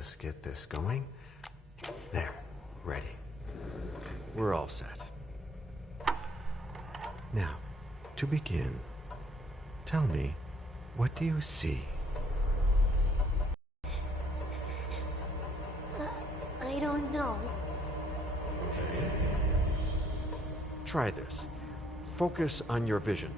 just get this going. There, ready. We're all set. Now, to begin, tell me, what do you see? I don't know. Okay. Try this. Focus on your vision.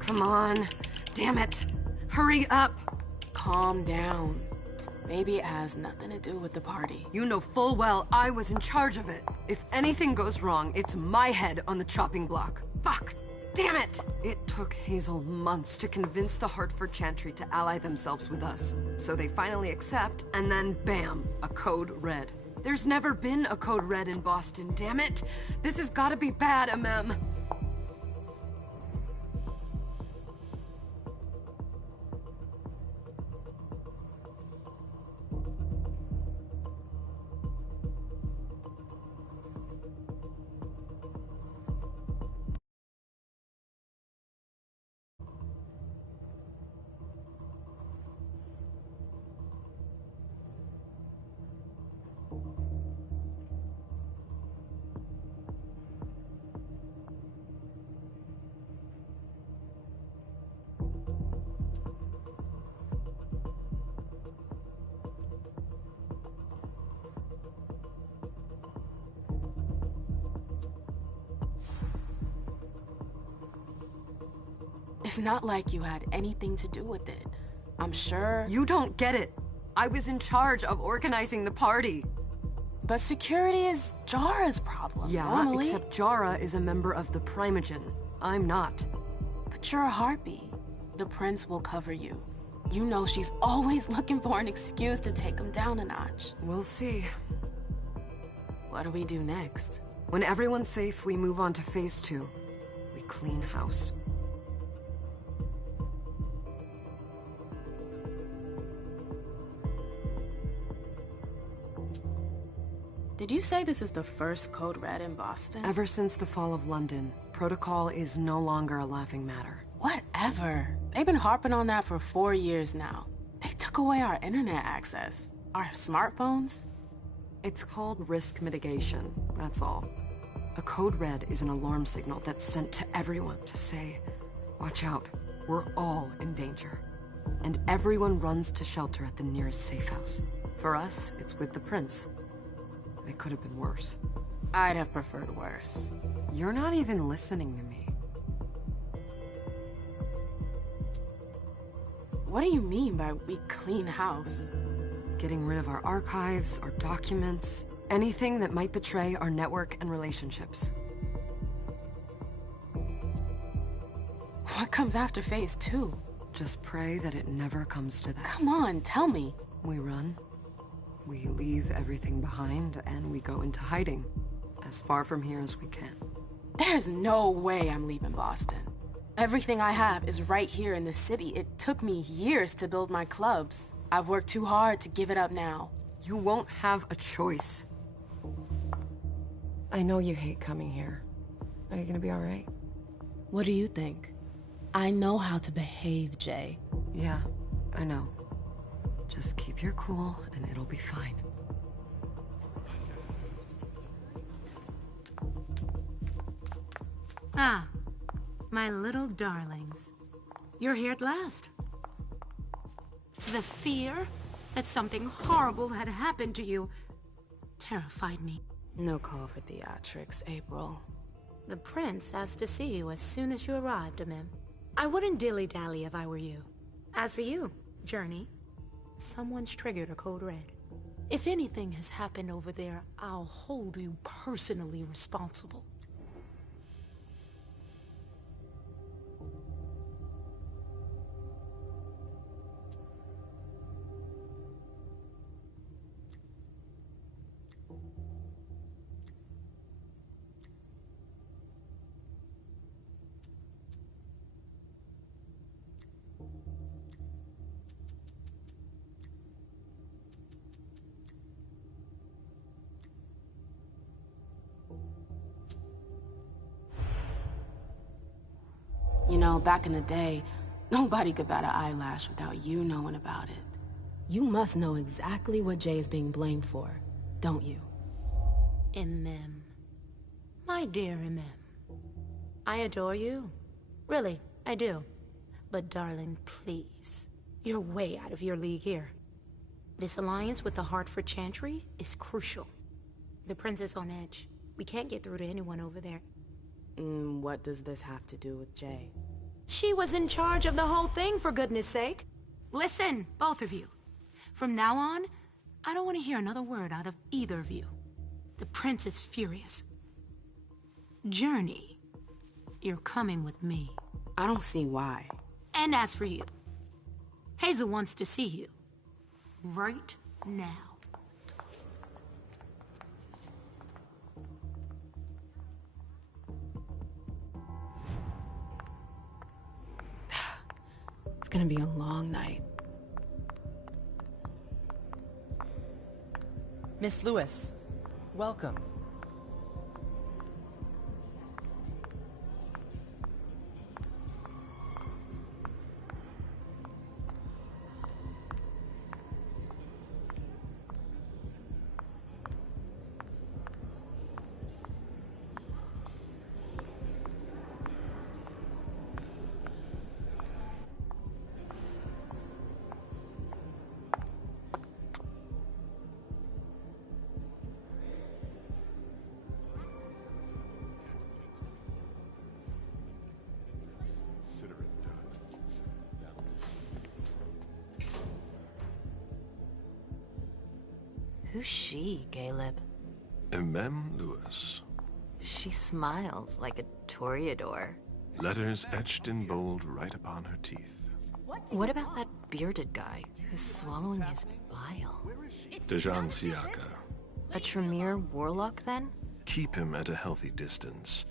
Come on. Damn it. Hurry up. Calm down. Maybe it has nothing to do with the party. You know full well I was in charge of it. If anything goes wrong, it's my head on the chopping block. Fuck. Damn it! It took Hazel months to convince the Hartford Chantry to ally themselves with us. So they finally accept, and then bam, a code red. There's never been a code red in Boston, damn it! This has gotta be bad, MM. It's not like you had anything to do with it. I'm sure... You don't get it. I was in charge of organizing the party. But security is Jara's problem, Yeah, normally. except Jara is a member of the Primogen. I'm not. But you're a harpy. The prince will cover you. You know she's always looking for an excuse to take him down a notch. We'll see. What do we do next? When everyone's safe, we move on to phase 2. We clean house. Did you say this is the first code red in Boston? Ever since the fall of London, protocol is no longer a laughing matter. Whatever. They've been harping on that for 4 years now. They took away our internet access. Our smartphones. It's called risk mitigation, that's all. A code red is an alarm signal that's sent to everyone to say, watch out, we're all in danger. And everyone runs to shelter at the nearest safe house. For us, it's with the prince. It could have been worse. I'd have preferred worse. You're not even listening to me. What do you mean by we clean house? Getting rid of our archives, our documents, anything that might betray our network and relationships. What comes after phase 2? Just pray that it never comes to that. Come on, tell me. We run. We leave everything behind, and we go into hiding. As far from here as we can. There's no way I'm leaving Boston. Everything I have is right here in the city. It took me years to build my clubs. I've worked too hard to give it up now. You won't have a choice. I know you hate coming here. Are you gonna be all right? What do you think? I know how to behave, Jay. Yeah, I know. Just keep your cool and it'll be fine. Ah, my little darlings. You're here at last. The fear that something horrible had happened to you terrified me. No call for theatrics, April. The prince asked to see you as soon as you arrived, Amim. I wouldn't dilly-dally if I were you. As for you, Journey, someone's triggered a code red. If anything has happened over there, I'll hold you personally responsible. You know, back in the day, nobody could bat an eyelash without you knowing about it. You must know exactly what Jay is being blamed for, don't you? Imem. My dear Imem. I adore you. Really, I do. But darling, please. You're way out of your league here. This alliance with the Hartford Chantry is crucial. The prince is on edge. We can't get through to anyone over there. What does this have to do with Jay? She was in charge of the whole thing, for goodness sake. Listen, both of you. From now on, I don't want to hear another word out of either of you. The prince is furious. Journey, you're coming with me. I don't see why. And as for you, Hazel wants to see you. Right now. It's gonna be a long night. Miss Lewis, welcome. Who's she, Caleb? Emem Lewis. She smiles like a toreador. Letters etched in bold right upon her teeth. What about that bearded guy who's swallowing his bile? Dejan Siaka. A Tremere warlock, then? Keep him at a healthy distance.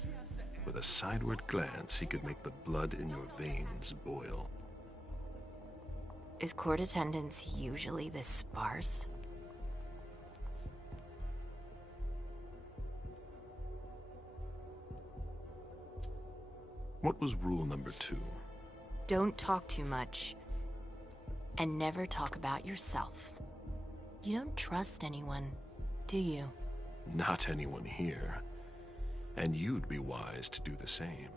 With a sideward glance, he could make the blood in your veins boil. Is court attendance usually this sparse? What was rule number 2? Don't talk too much. And never talk about yourself. You don't trust anyone, do you? Not anyone here. And you'd be wise to do the same.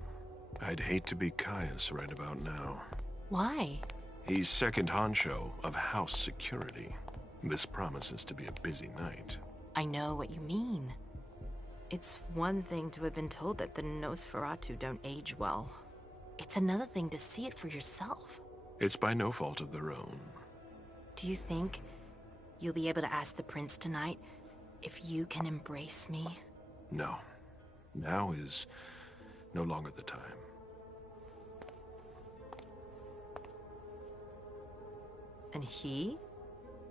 I'd hate to be Caius right about now. Why? He's second honcho of house security. This promises to be a busy night. I know what you mean. It's one thing to have been told that the Nosferatu don't age well. It's another thing to see it for yourself. It's by no fault of their own. Do you think you'll be able to ask the prince tonight if you can embrace me? No. Now is no longer the time. And he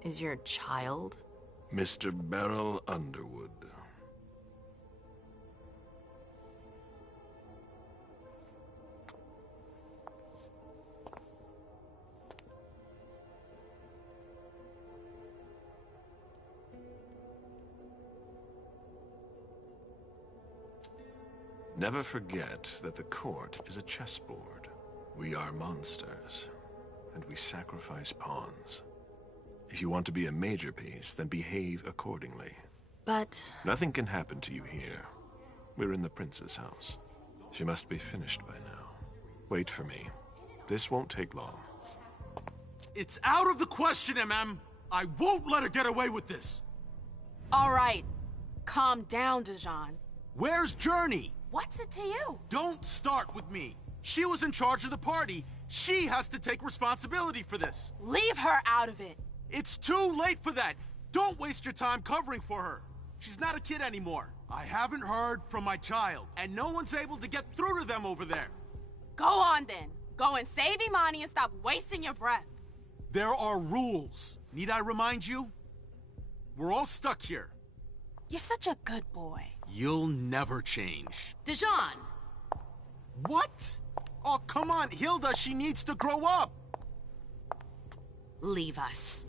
is your child? Mr. Beryl Underwood. Never forget that the court is a chessboard, We are monsters, and we sacrifice pawns. If you want to be a major piece, then behave accordingly. But... Nothing can happen to you here. We're in the prince's house. She must be finished by now. Wait for me. This won't take long. It's out of the question, MM! I won't let her get away with this! All right. Calm down, Dijon. Where's Journey? What's it to you? Don't start with me. She was in charge of the party. She has to take responsibility for this. Leave her out of it. It's too late for that. Don't waste your time covering for her. She's not a kid anymore. I haven't heard from my child, and no one's able to get through to them over there. Go on then. Go and save Imani and stop wasting your breath. There are rules. Need I remind you? We're all stuck here. You're such a good boy. You'll never change. Dijon! What? Oh, come on, Hilda, she needs to grow up. leave us.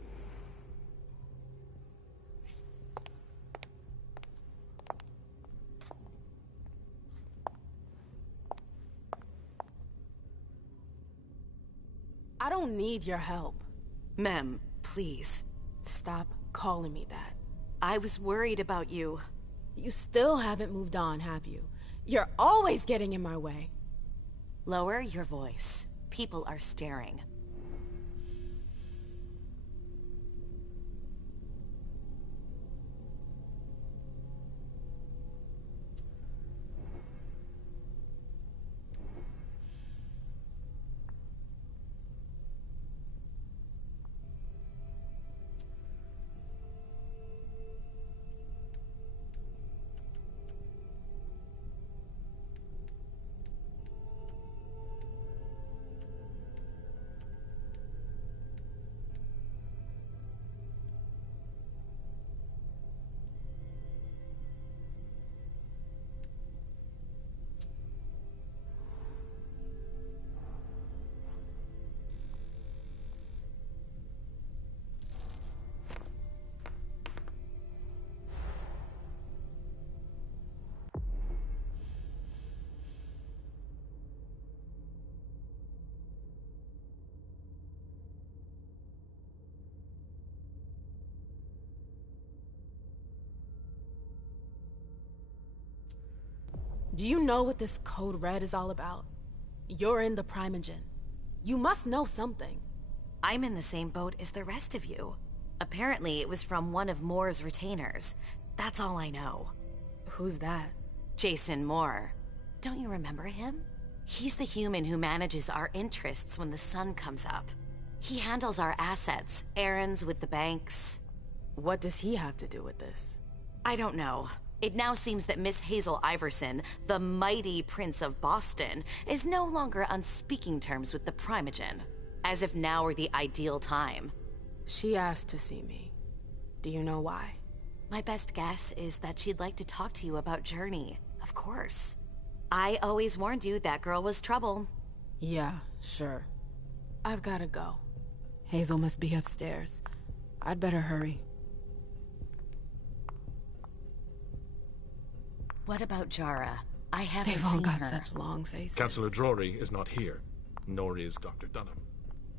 I don't need your help. Mem, please. Stop calling me that. I was worried about you. You still haven't moved on, have you? You're always getting in my way. Lower your voice. People are staring. Do you know what this Code Red is all about? You're in the Primogen. You must know something. I'm in the same boat as the rest of you. Apparently, it was from one of Moore's retainers. That's all I know. Who's that? Jason Moore. Don't you remember him? He's the human who manages our interests when the sun comes up. He handles our assets, errands with the banks. What does he have to do with this? I don't know. It now seems that Miss Hazel Iverson, the mighty Prince of Boston, is no longer on speaking terms with the Primogen. As if now were the ideal time. She asked to see me. Do you know why? My best guess is that she'd like to talk to you about Journey, of course. I always warned you that girl was trouble. Yeah, sure. I've gotta go. Hazel must be upstairs. I'd better hurry. What about Jara? I haven't They've all seen got her. such long faces. Councillor Drury is not here, nor is Dr. Dunham.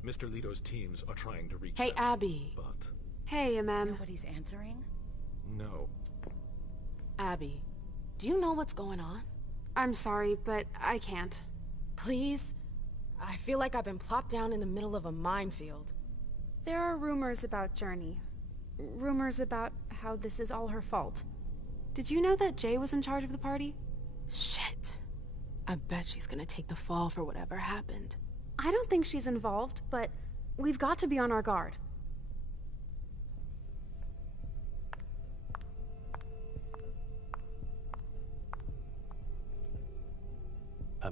Mr. Leto's teams are trying to reach Hey, them, Abby. but Hey, Nobody's answering? no. Abby, do you know what's going on? I'm sorry, but I can't. Please? I feel like I've been plopped down in the middle of a minefield. There are rumors about Journey. Rumors about how this is all her fault. Did you know that Jay was in charge of the party? Shit. I bet she's gonna take the fall for whatever happened. I don't think she's involved, but we've got to be on our guard.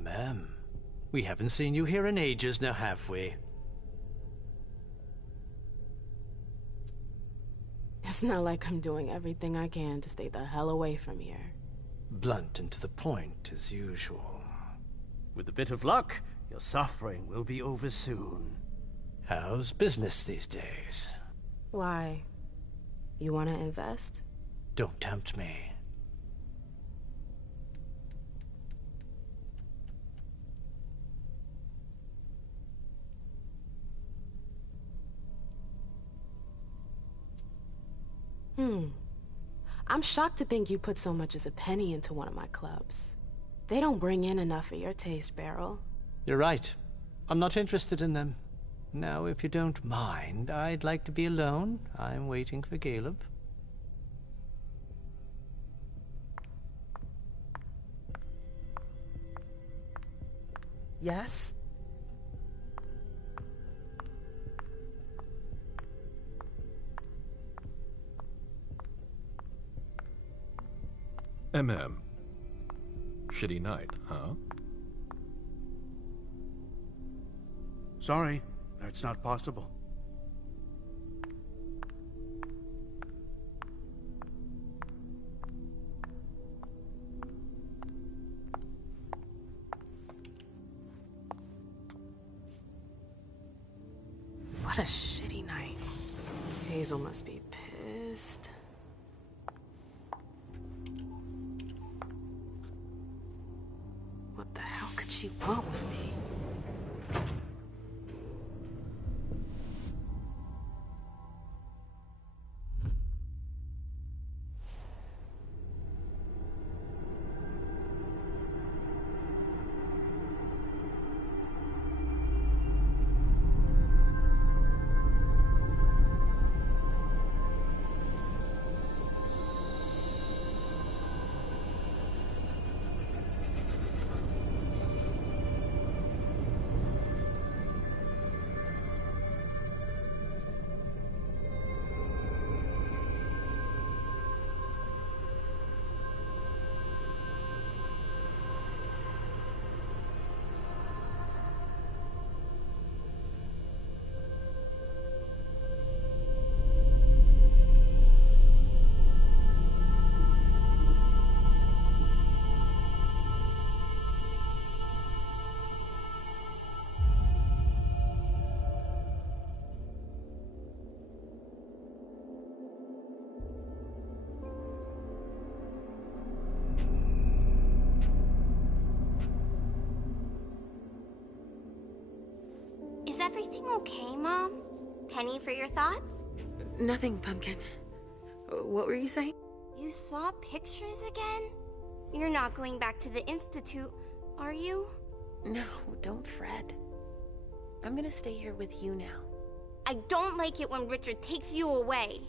Ma'am, we haven't seen you here in ages now, have we? It's not like I'm doing everything I can to stay the hell away from here. Blunt and to the point, as usual. With a bit of luck, your suffering will be over soon. How's business these days? Why? You wanna invest? Don't tempt me. I'm shocked to think you put so much as a penny into one of my clubs. They don't bring in enough for your taste, Beryl. You're right. I'm not interested in them. Now, if you don't mind, I'd like to be alone. I'm waiting for Caleb. Yes? Shitty night, huh? Sorry, that's not possible. What a shitty night. Hazel must be pissed. What the hell could she want with me? Is everything okay, Mom? Penny for your thoughts? Nothing, Pumpkin. What were you saying? You saw pictures again? You're not going back to the Institute, are you? No, don't fret. I'm gonna stay here with you now. I don't like it when Richard takes you away.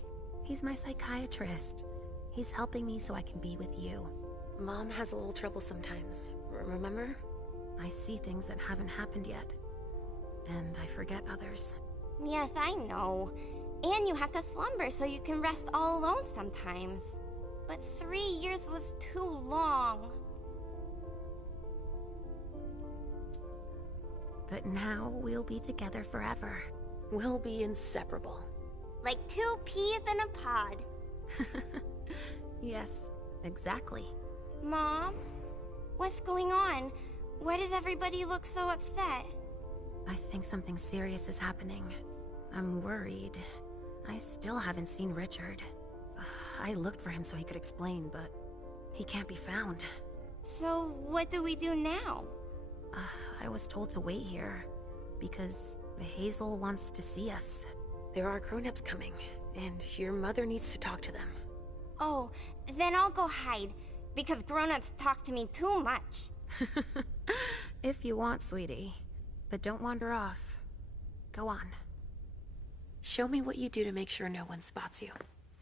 He's my psychiatrist. He's helping me so I can be with you. Mom has a little trouble sometimes, remember? I see things that haven't happened yet. And I forget others. Yes, I know. And you have to slumber so you can rest all alone sometimes. But 3 years was too long. But now we'll be together forever. We'll be inseparable. Like 2 peas in a pod. Yes, exactly. Mom? What's going on? Why does everybody look so upset? I think something serious is happening. I'm worried. I still haven't seen Richard. I looked for him so he could explain, but he can't be found. So what do we do now? I was told to wait here because Hazel wants to see us. There are grown-ups coming, and your mother needs to talk to them. Oh, then I'll go hide, because grown-ups talk to me too much. If you want, sweetie. But don't wander off. Go on. Show me what you do to make sure no one spots you.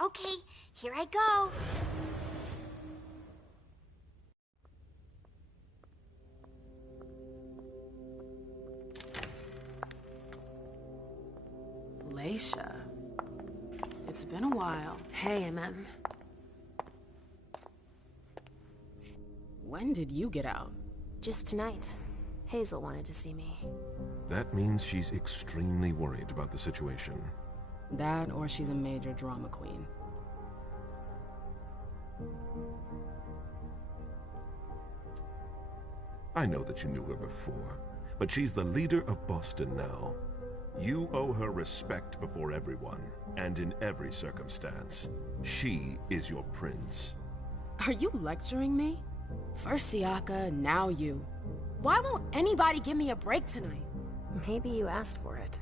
Okay, here I go. Leisha. It's been a while. Hey, MM. When did you get out? Just tonight. Hazel wanted to see me. That means she's extremely worried about the situation. That, or she's a major drama queen. I know that you knew her before, but she's the leader of Boston now. You owe her respect before everyone, and in every circumstance. She is your prince. Are you lecturing me? First Siaka, now you. Why won't anybody give me a break tonight? Maybe you asked for it.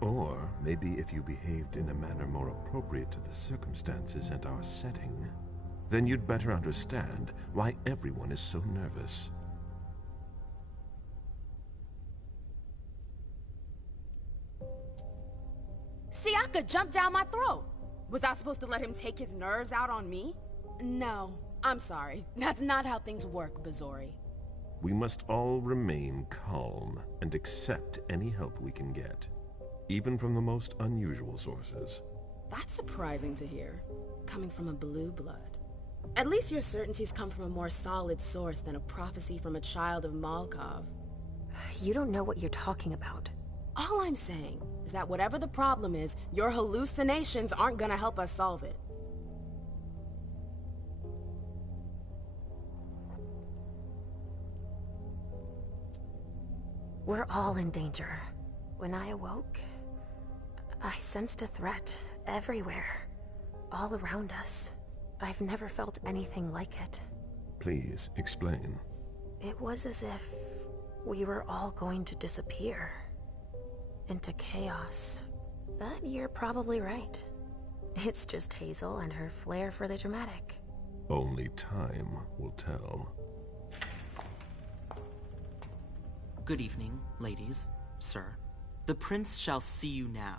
Or maybe if you behaved in a manner more appropriate to the circumstances and our setting, then you'd better understand why everyone is so nervous. Siaka jumped down my throat. Was I supposed to let him take his nerves out on me? No, I'm sorry. That's not how things work, Bazori. We must all remain calm and accept any help we can get, even from the most unusual sources. That's surprising to hear, coming from a blue blood. At least your certainties come from a more solid source than a prophecy from a child of Malkov. You don't know what you're talking about. All I'm saying is that whatever the problem is, your hallucinations aren't gonna help us solve it. We're all in danger. When I awoke, I sensed a threat everywhere, all around us. I've never felt anything like it. Please, explain. It was as if we were all going to disappear. Into chaos. But you're probably right. It's just Hazel and her flair for the dramatic. Only time will tell. Good evening, ladies, sir. The prince shall see you now.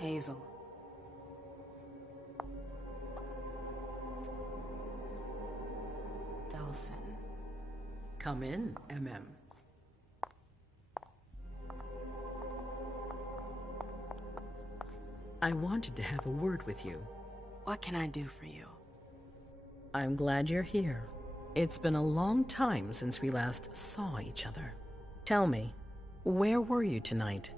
Hazel. Delsin. Come in, MM. I wanted to have a word with you. What can I do for you? I'm glad you're here. It's been a long time since we last saw each other. Tell me, where were you tonight?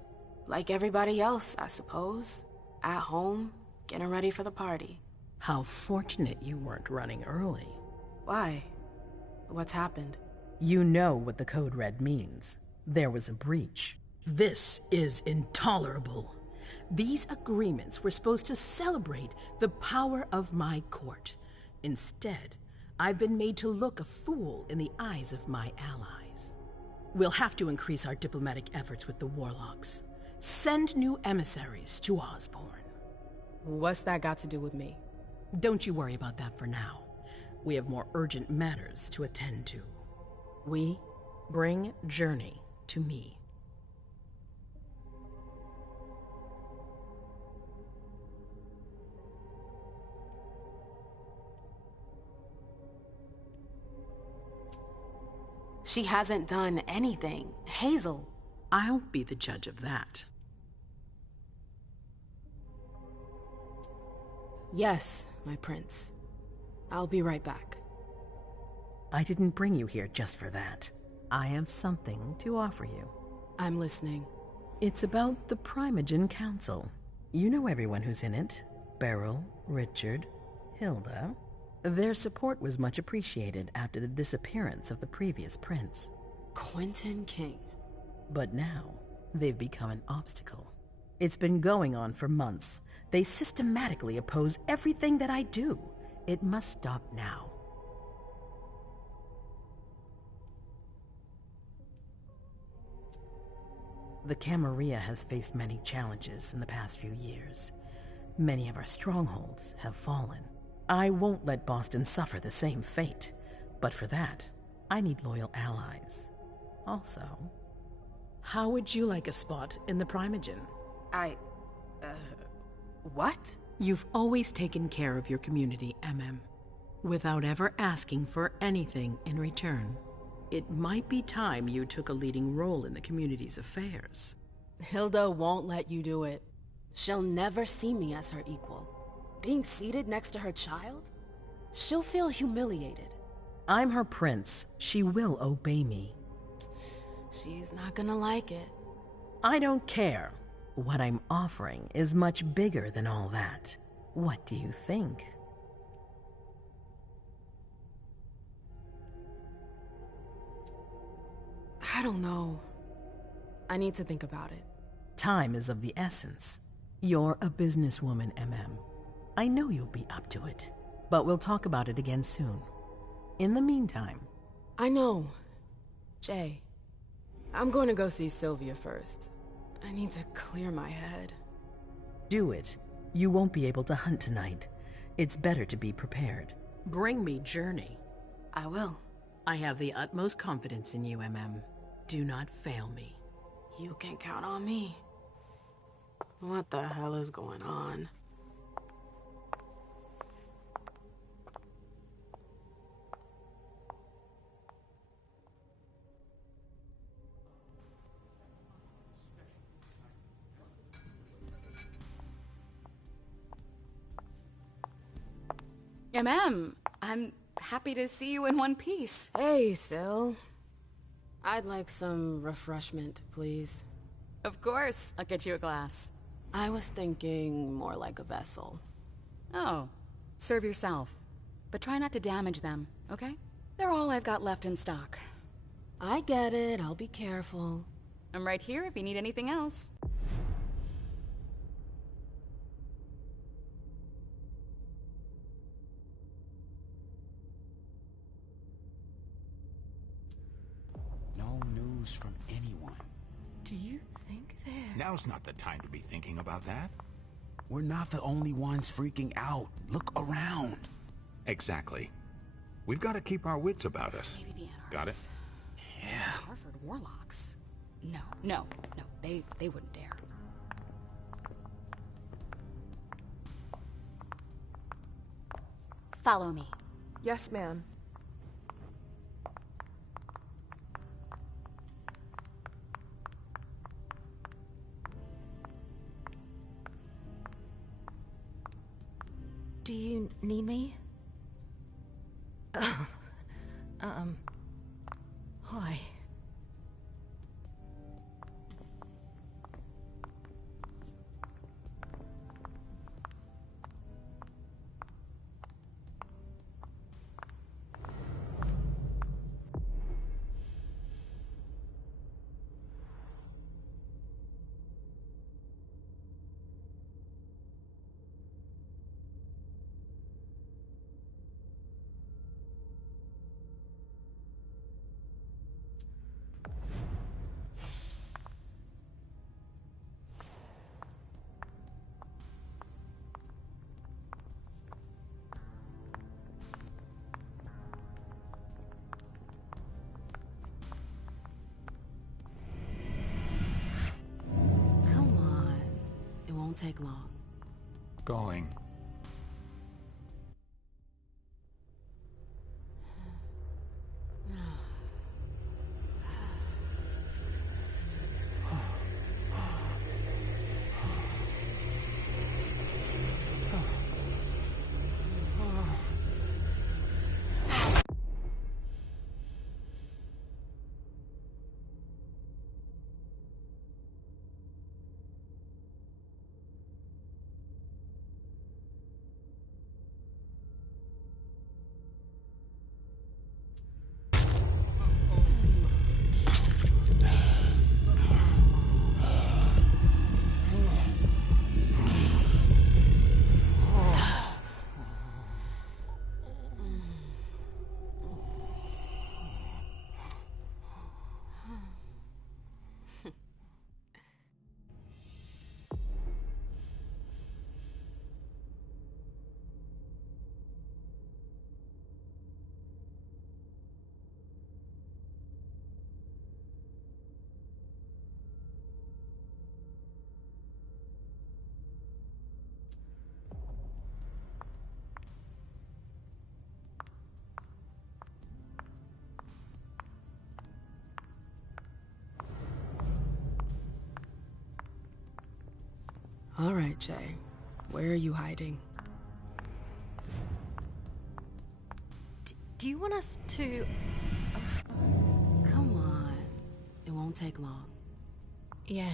Like everybody else, I suppose. At home, getting ready for the party. How fortunate you weren't running early. Why? What's happened? You know what the Code Red means. There was a breach. This is intolerable. These agreements were supposed to celebrate the power of my court. Instead, I've been made to look a fool in the eyes of my allies. We'll have to increase our diplomatic efforts with the Warlocks. Send new emissaries to Osborne. What's that got to do with me? Don't you worry about that for now. We have more urgent matters to attend to. We? Bring Journey to me. She hasn't done anything. Hazel. I'll be the judge of that. Yes, my prince. I'll be right back. I didn't bring you here just for that. I have something to offer you. I'm listening. It's about the Primogen Council. You know everyone who's in it. Beryl, Richard, Hilda. Their support was much appreciated after the disappearance of the previous prince. Quentin King. But now, they've become an obstacle. It's been going on for months. They systematically oppose everything that I do. It must stop now. The Camarilla has faced many challenges in the past few years. Many of our strongholds have fallen. I won't let Boston suffer the same fate, but for that, I need loyal allies. Also, how would you like a spot in the Primogen? What? You've always taken care of your community, MM, without ever asking for anything in return. It might be time you took a leading role in the community's affairs. Hilda won't let you do it. She'll never see me as her equal. Being seated next to her child? She'll feel humiliated. I'm her prince. She will obey me. She's not gonna like it. I don't care. What I'm offering is much bigger than all that. What do you think? I don't know. I need to think about it. Time is of the essence. You're a businesswoman, MM. I know you'll be up to it, but we'll talk about it again soon. In the meantime... I know. Jay, I'm going to go see Sylvia first. I need to clear my head. Do it. You won't be able to hunt tonight. It's better to be prepared. Bring me Journey. I will. I have the utmost confidence in you, MM. Do not fail me. You can count on me. What the hell is going on? I'm happy to see you in one piece. Hey, Syl. I'd like some refreshment, please. Of course, I'll get you a glass. I was thinking more like a vessel. Oh, serve yourself. But try not to damage them, okay? They're all I've got left in stock. I get it, I'll be careful. I'm right here if you need anything else. No news from anyone. Do you think they're... Now's not the time to be thinking about that. We're not the only ones freaking out. Look around. Exactly. We've got to keep our wits about us. Maybe the Anarchs. Got it? Yeah. Harvard Warlocks. No. They wouldn't dare. Follow me. Yes, ma'am. Do you need me? Why? won't take long. Going. All right, Jay. Where are you hiding? Do you want us to... Come on. It won't take long. Yes.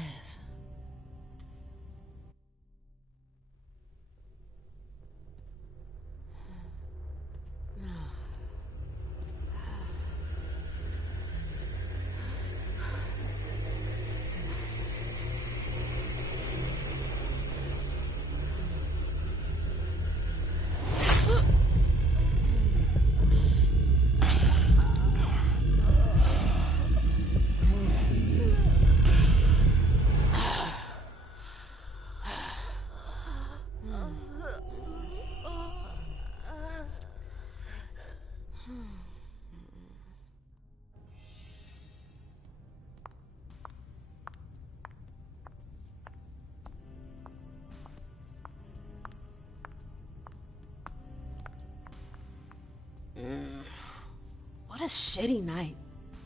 What a shitty night.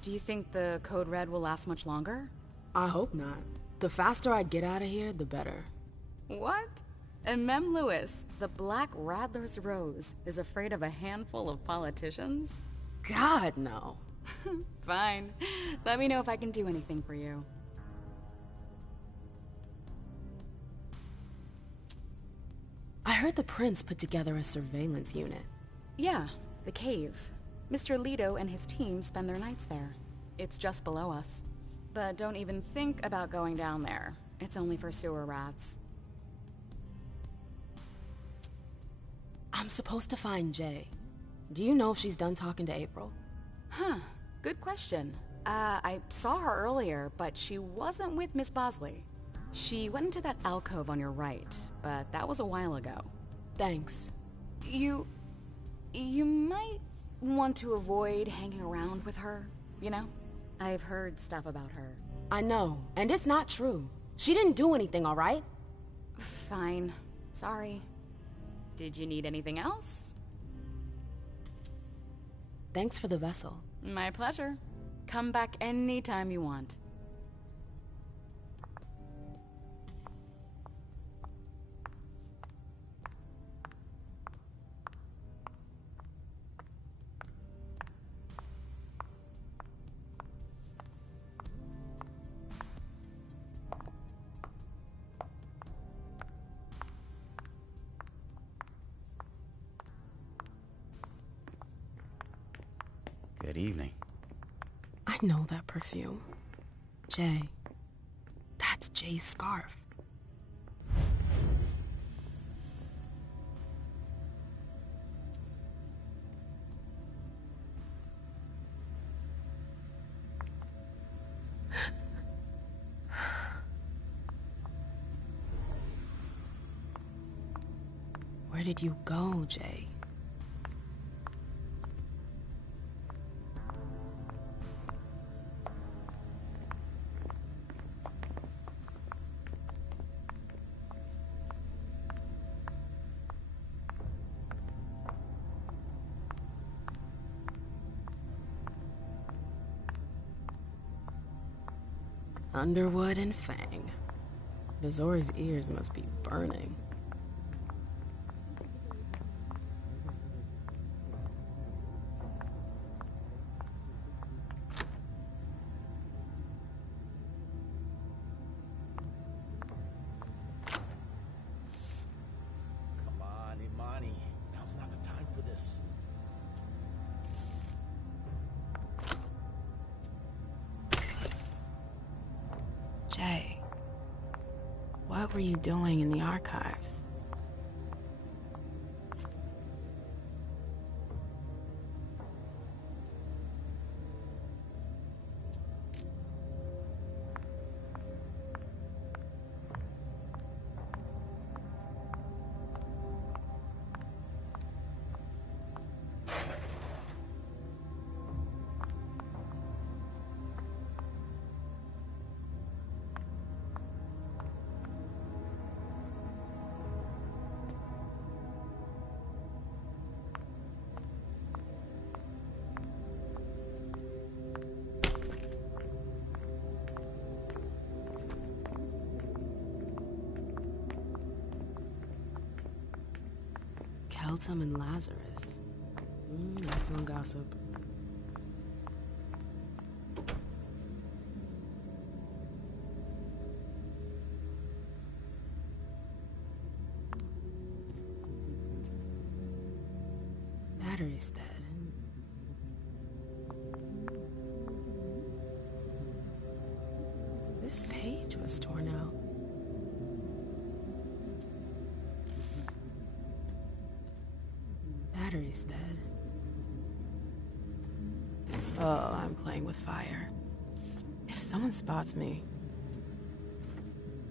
Do you think the Code Red will last much longer? I hope not. The faster I get out of here, the better. What? And Mem Lewis, the Black Rattler's Rose, is afraid of a handful of politicians? God, no. Fine. Let me know if I can do anything for you. I heard the Prince put together a surveillance unit. Yeah, the cave. Mr. Leto and his team spend their nights there. It's just below us. But don't even think about going down there. It's only for sewer rats. I'm supposed to find Jay. Do you know if she's done talking to April? Huh, good question. I saw her earlier, but she wasn't with Miss Bosley. She went into that alcove on your right, but that was a while ago. Thanks. You might want to avoid hanging around with her, you know? I've heard stuff about her. I know, and it's not true. She didn't do anything, all right? Fine. Sorry. Did you need anything else? Thanks for the vessel. My pleasure. Come back anytime you want. Good evening. I know that perfume. Jay. That's Jay's scarf. Where did you go, Jay? Underwood and Fang. Bazor's ears must be burning. Come on, Imani. Now's not the time for this. Jay, what were you doing in the archives? Keltum and Lazarus. Nice one, gossip. Battery's dead. This page was torn out. Battery's dead. Oh, I'm playing with fire. If someone spots me...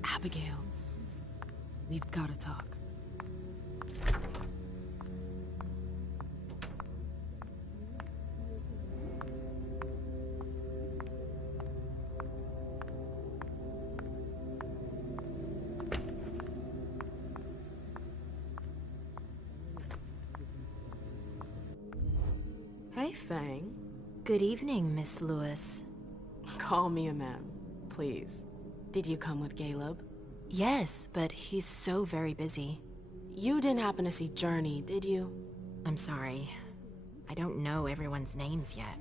Abigail, we've got to talk. Hey, Fang. Good evening, Miss Lewis. Call me a ma'am, please. Did you come with Caleb? Yes, but he's so very busy. You didn't happen to see Journey, did you? I'm sorry. I don't know everyone's names yet.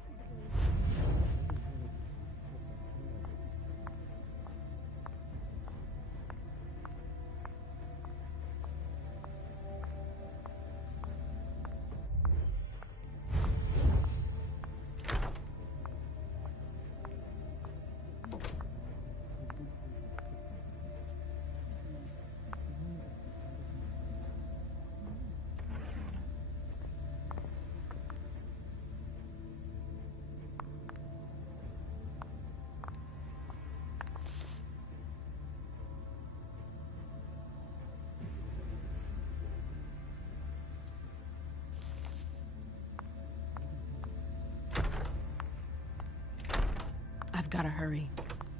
I've gotta hurry.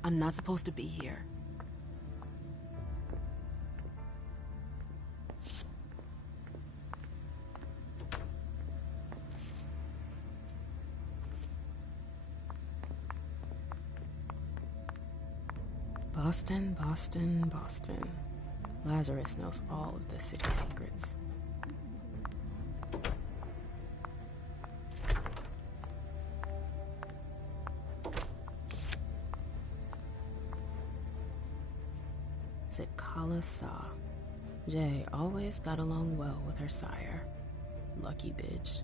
I'm not supposed to be here. Boston, Boston, Boston. Lazarus knows all of the city secrets. Kala Saw. Jay always got along well with her sire. Lucky bitch.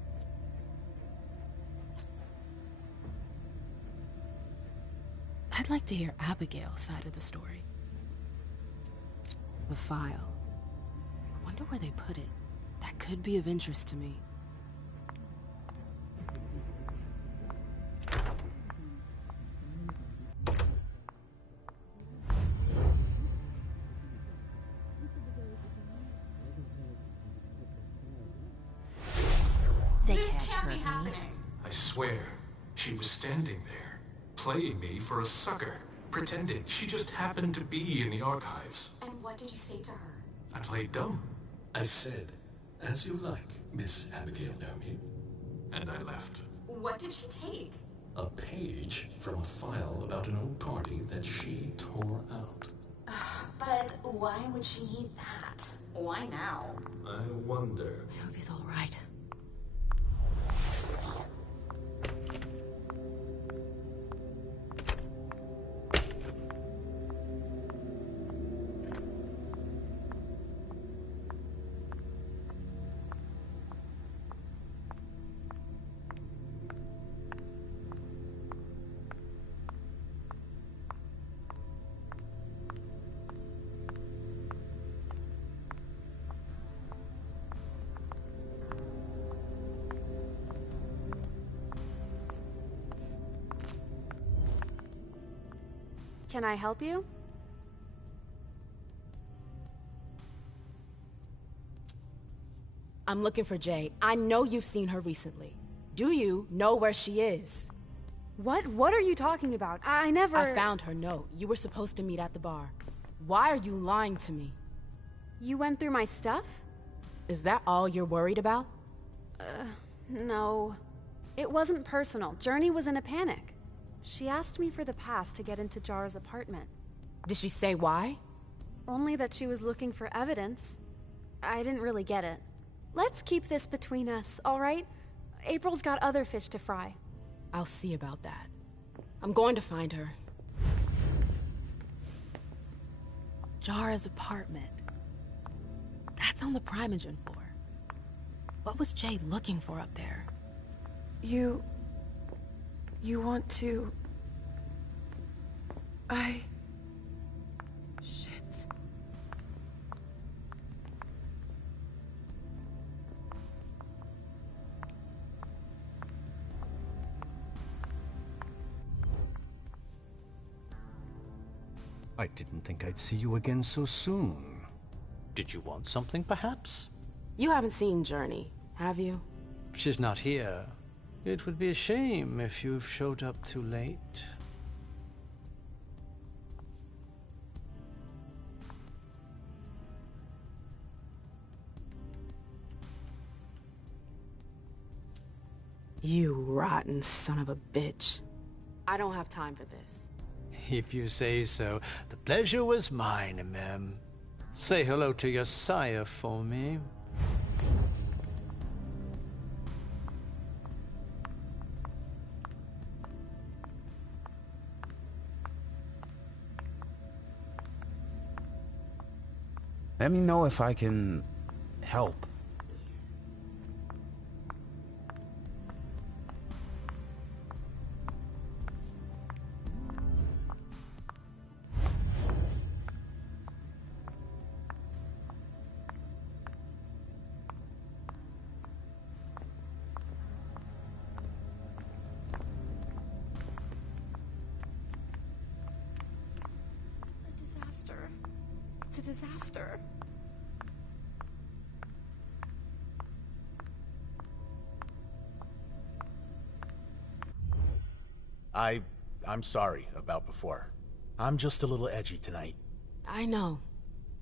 I'd like to hear Abigail's side of the story. The file. I wonder where they put it. That could be of interest to me. This can't be happening. I swear, she was standing there, playing me for a sucker, pretending she just happened to be in the archives. And what did you say to her? I played dumb. I said, "As you like, Miss Abigail Naomi," and I left. What did she take? A page from a file about an old party that she tore out. But why would she need that? Why now? I wonder. I hope he's all right. Can I help you? I'm looking for Jay. I know you've seen her recently. Do you know where she is? What are you talking about? I never... I found her note. You were supposed to meet at the bar. Why are you lying to me? You went through my stuff? Is that all you're worried about? No. It wasn't personal. Journey was in a panic. She asked me for the pass to get into Jar's apartment. Did she say why? Only that she was looking for evidence. I didn't really get it. Let's keep this between us, all right? April's got other fish to fry. I'll see about that. I'm going to find her. Jar's apartment. That's on the Primogen floor. What was Jay looking for up there? You want to... Shit. I didn't think I'd see you again so soon. Did you want something, perhaps? You haven't seen Journey, have you? She's not here. It would be a shame if you've showed up too late. You rotten son of a bitch. I don't have time for this. If you say so. The pleasure was mine, Mem. Say hello to your sire for me. Let me know if I can help. It's a disaster. I'm sorry about before. I'm just a little edgy tonight. I know.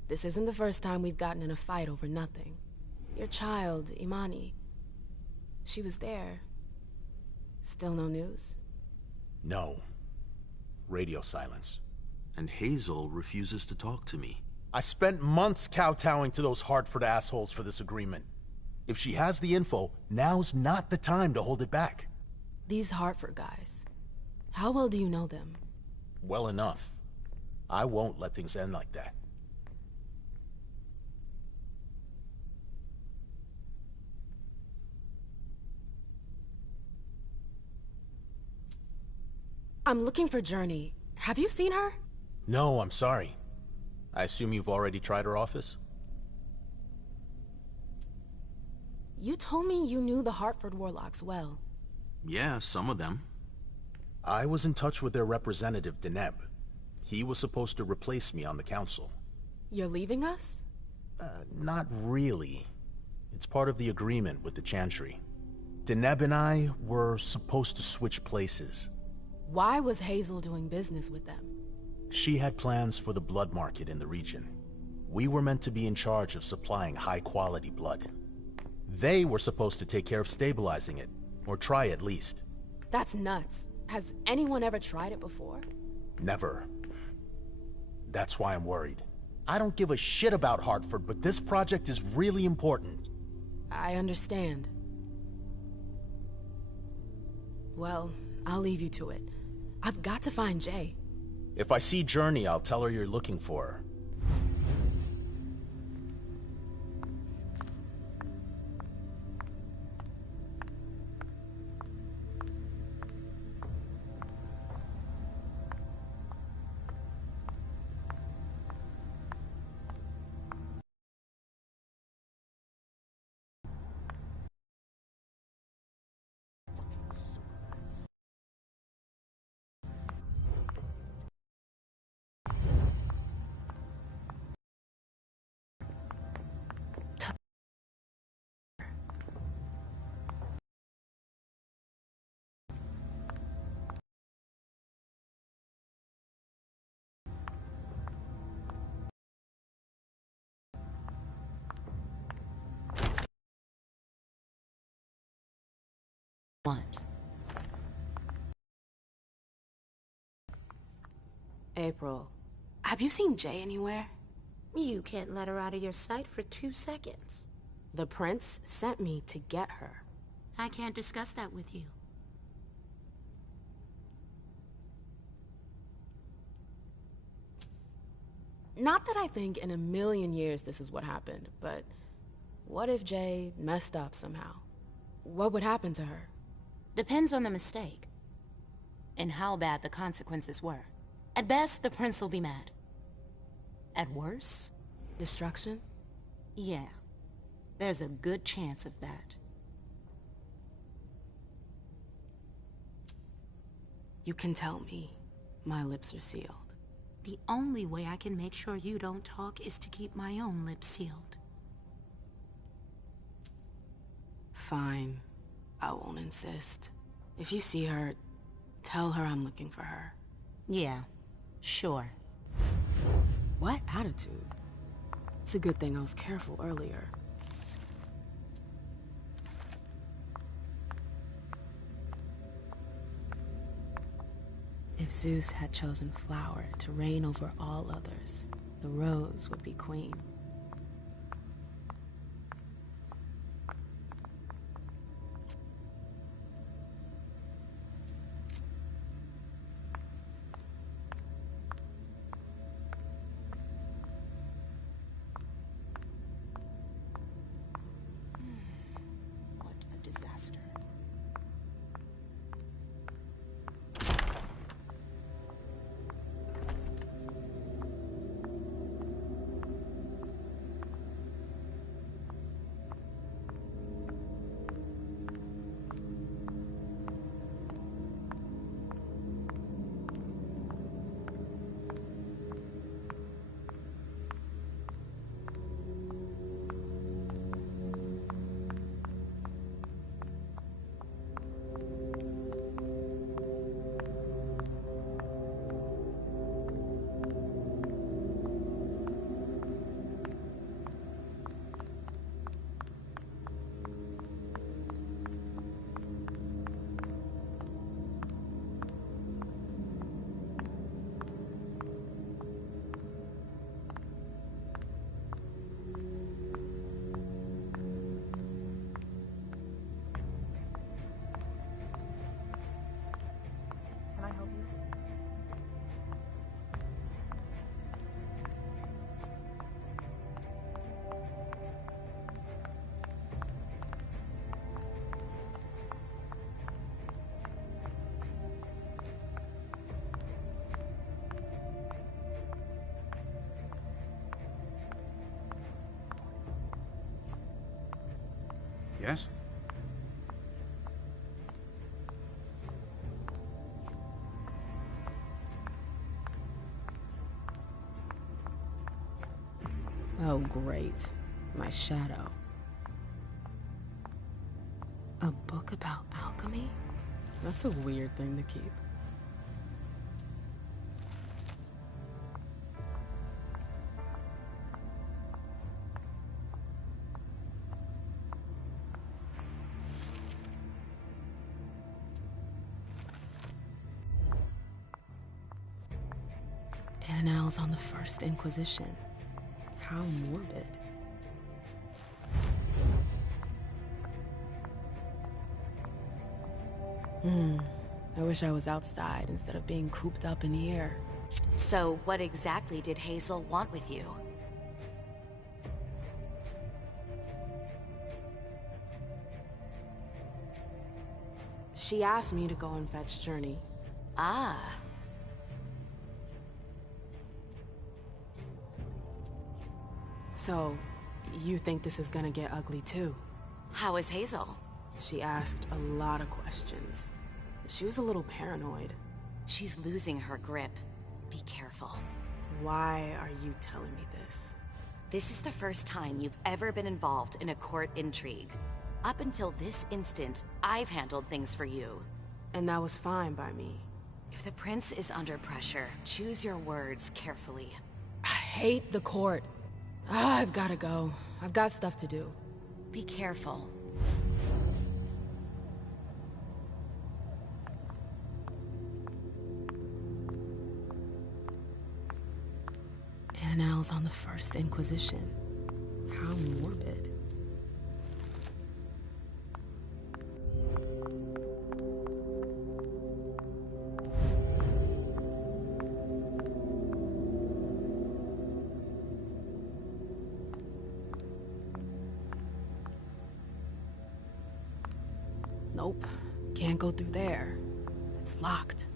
This isn't the first time we've gotten in a fight over nothing. Your child, Imani. She was there. Still no news? No. Radio silence. And Hazel refuses to talk to me. I spent months kowtowing to those Hartford assholes for this agreement. If she has the info, now's not the time to hold it back. These Hartford guys. How well do you know them? Well enough. I won't let things end like that. I'm looking for Journey. Have you seen her? No, I'm sorry. I assume you've already tried her office? You told me you knew the Hartford Warlocks well. Yeah, some of them. I was in touch with their representative, Deneb. He was supposed to replace me on the council. You're leaving us? Not really. It's part of the agreement with the Chantry. Deneb and I were supposed to switch places. Why was Hazel doing business with them? She had plans for the blood market in the region. We were meant to be in charge of supplying high-quality blood. They were supposed to take care of stabilizing it, or try at least. That's nuts. Has anyone ever tried it before? Never. That's why I'm worried. I don't give a shit about Hartford, but this project is really important. I understand. Well, I'll leave you to it. I've got to find Jay. If I see Journey, I'll tell her you're looking for her. Want. April, have you seen Jay anywhere? You can't let her out of your sight for 2 seconds. The prince sent me to get her. I can't discuss that with you. Not that I think in a million years this is what happened, but what if Jay messed up somehow? What would happen to her? Depends on the mistake. And how bad the consequences were. At best, the prince will be mad. At worst... Destruction? Yeah. There's a good chance of that. You can tell me. My lips are sealed. The only way I can make sure you don't talk is to keep my own lips sealed. Fine. I won't insist. If you see her, tell her I'm looking for her. Yeah, sure. What attitude? It's a good thing I was careful earlier. If Zeus had chosen flower to reign over all others, the rose would be queen. What a disaster. Can I help you? Yes? Oh, great. My shadow. A book about alchemy? That's a weird thing to keep. Annals on the First Inquisition. How morbid. I wish I was outside instead of being cooped up in here. So, what exactly did Hazel want with you? She asked me to go and fetch Journey. Ah. So, you think this is gonna get ugly too? How is Hazel? She asked a lot of questions. She was a little paranoid. She's losing her grip. Be careful. Why are you telling me this? This is the first time you've ever been involved in a court intrigue. Up until this instant, I've handled things for you. And that was fine by me. If the prince is under pressure, choose your words carefully. I hate the court. I've gotta go. I've got stuff to do. Be careful. Annals on the First Inquisition. How morbid. Nope. Can't go through there. It's locked.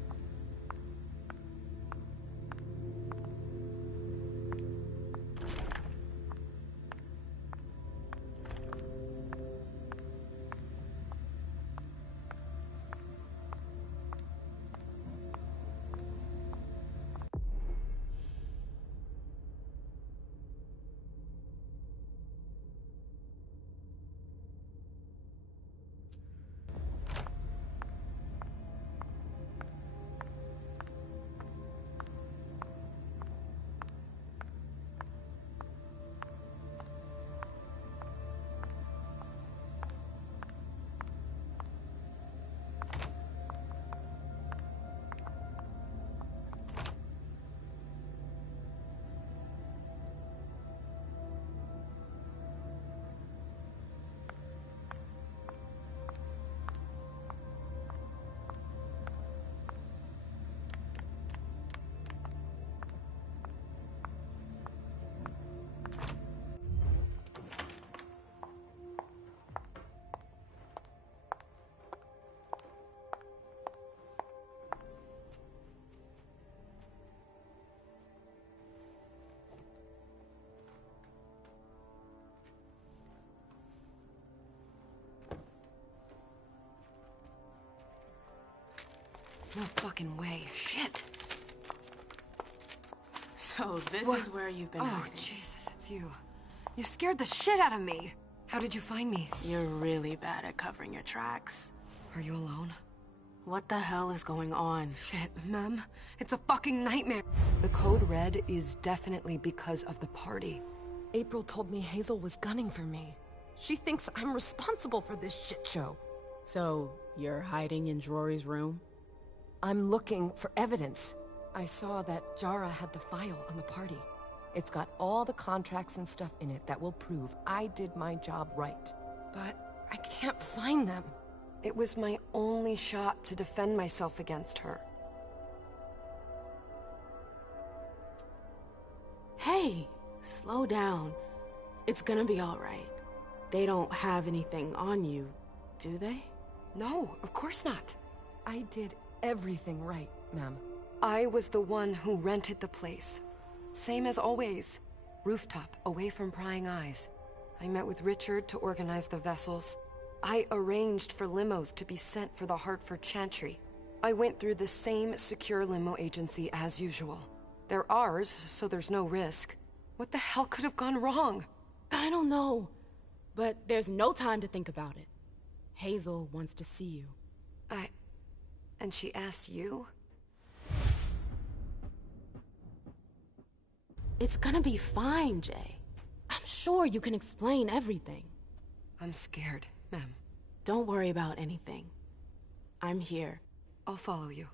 No fucking way. Shit. So this What? is where you've been Oh, hiding. Jesus, it's you. You scared the shit out of me. How did you find me? You're really bad at covering your tracks. Are you alone? What the hell is going on? Shit, Mem. It's a fucking nightmare. The code red is definitely because of the party. April told me Hazel was gunning for me. She thinks I'm responsible for this shit show. So, you're hiding in Drury's room? I'm looking for evidence. I saw that Jara had the file on the party. It's got all the contracts and stuff in it that will prove I did my job right. But I can't find them. It was my only shot to defend myself against her. Hey, slow down. It's gonna be all right. They don't have anything on you, do they? No, of course not. I did everything right, ma'am. I was the one who rented the place. Same as always. Rooftop, away from prying eyes. I met with Richard to organize the vessels. I arranged for limos to be sent for the Hartford Chantry. I went through the same secure limo agency as usual. They're ours, so there's no risk. What the hell could have gone wrong? I don't know. But there's no time to think about it. Hazel wants to see you. And she asked you? It's gonna be fine, Jay. I'm sure you can explain everything. I'm scared, ma'am. Don't worry about anything. I'm here. I'll follow you.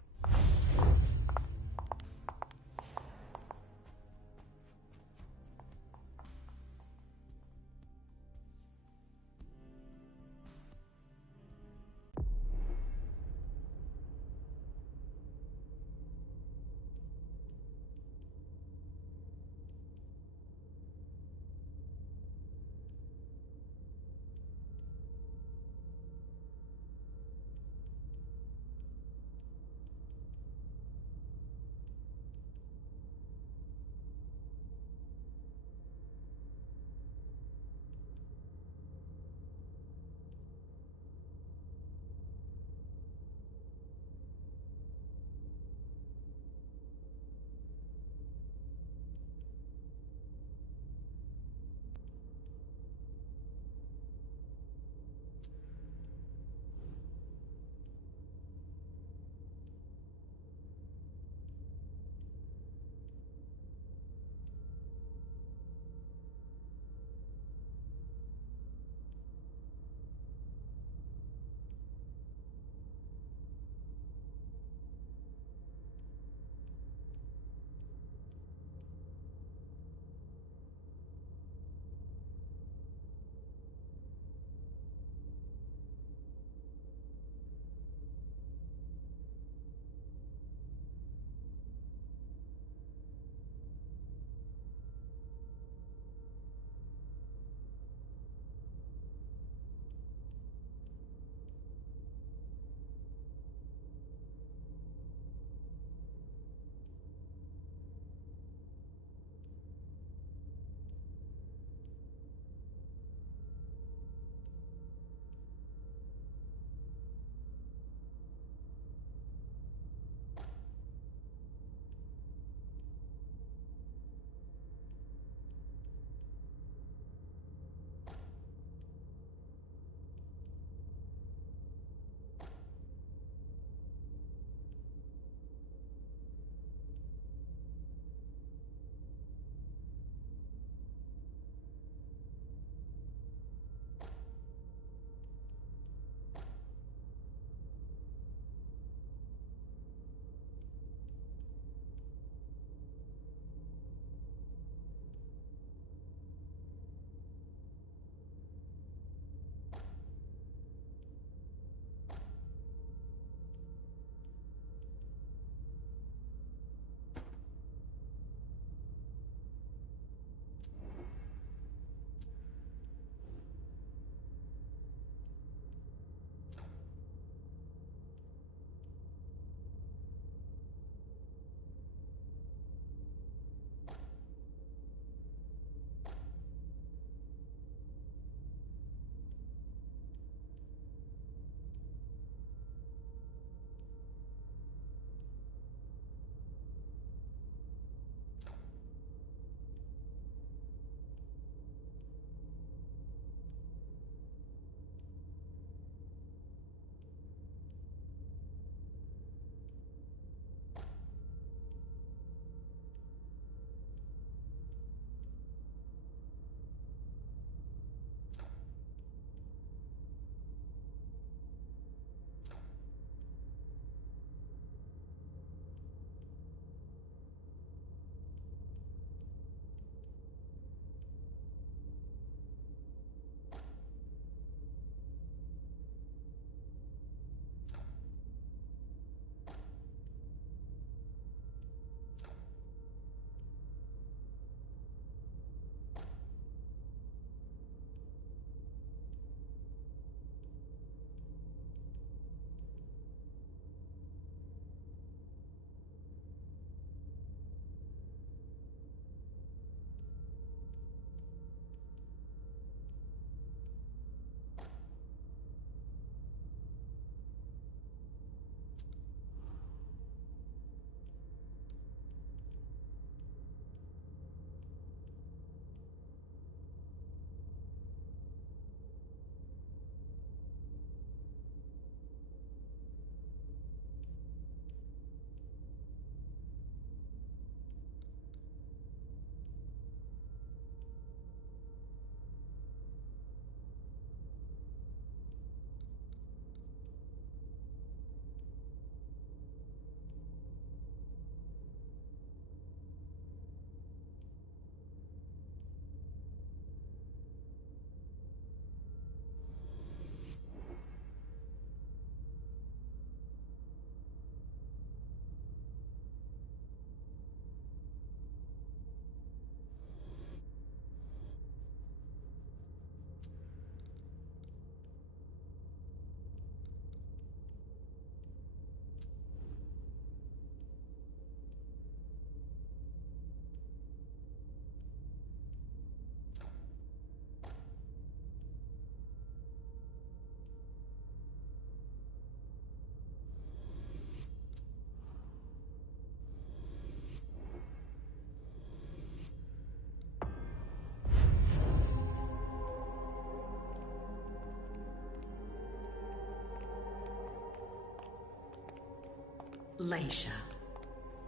Leisha,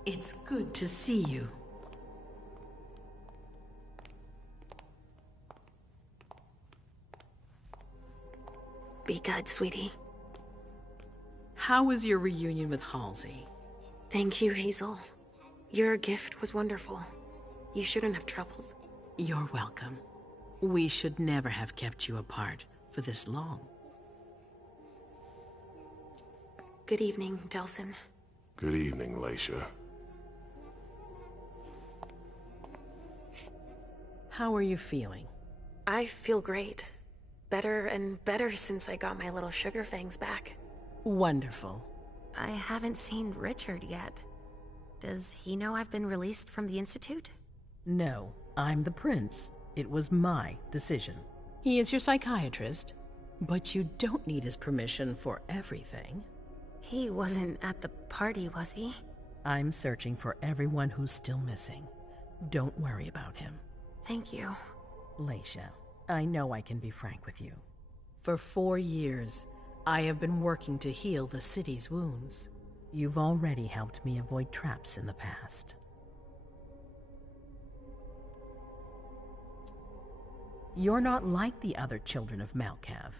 it's good to see you. Be good, sweetie. How was your reunion with Halsey? Thank you, Hazel. Your gift was wonderful. You shouldn't have troubled. You're welcome. We should never have kept you apart for this long. Good evening, Delsin. Good evening, Leisha. How are you feeling? I feel great. Better and better since I got my little sugar fangs back. Wonderful. I haven't seen Richard yet. Does he know I've been released from the Institute? No, I'm the prince. It was my decision. He is your psychiatrist, but you don't need his permission for everything. He wasn't at the party, was he? I'm searching for everyone who's still missing. Don't worry about him. Thank you. Leisha, I know I can be frank with you. For 4 years, I have been working to heal the city's wounds. You've already helped me avoid traps in the past. You're not like the other children of Malkav.